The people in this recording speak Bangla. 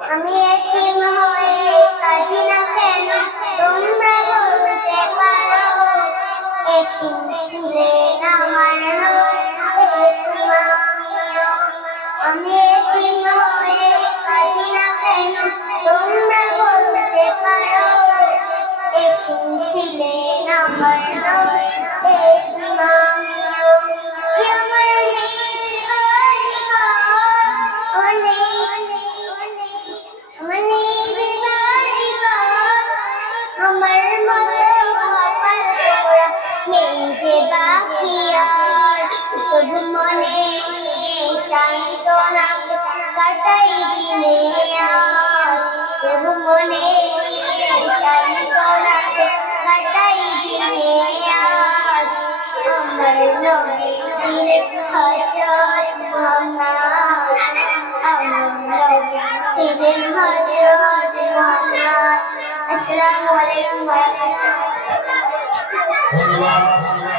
আমি এতিম হয়ে কাঁদি না কেন? তোমরা বলতে পারো এতিম ছিলেন আমার আমি এতিম হয়ে কাঁদি না কেন? তোমরা বলতে পারো এতিম ছিলেন আমার মনে সান্ত্বনা কাটাই দিনে তবু মনে সান্ত্বনা কাটাই দিনে আমার নবী Thank you.